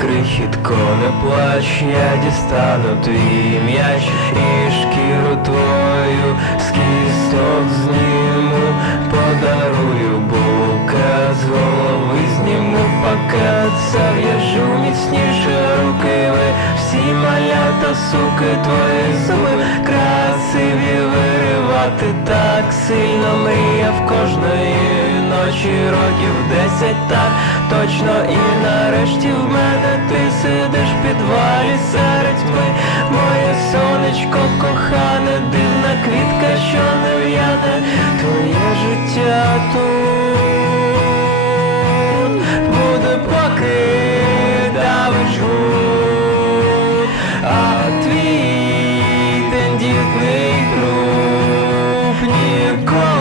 крихітко, не плач, я дістану твій м'яч і шкіру твою з кісток зніму, подарую бука з голови зніму пакет, зав'яжу міцніше руки ви всі малята, суки, твої зуби красиві виривати так сильно мріяв кожної ночі років десять так точно і нарешті в мене сидиш в підвалі серед тьми. Моє сонечко кохане, дивна квітка, що не в'яне, твоє життя тут буде поки давиш гуд, а твій тендітний труп ніколи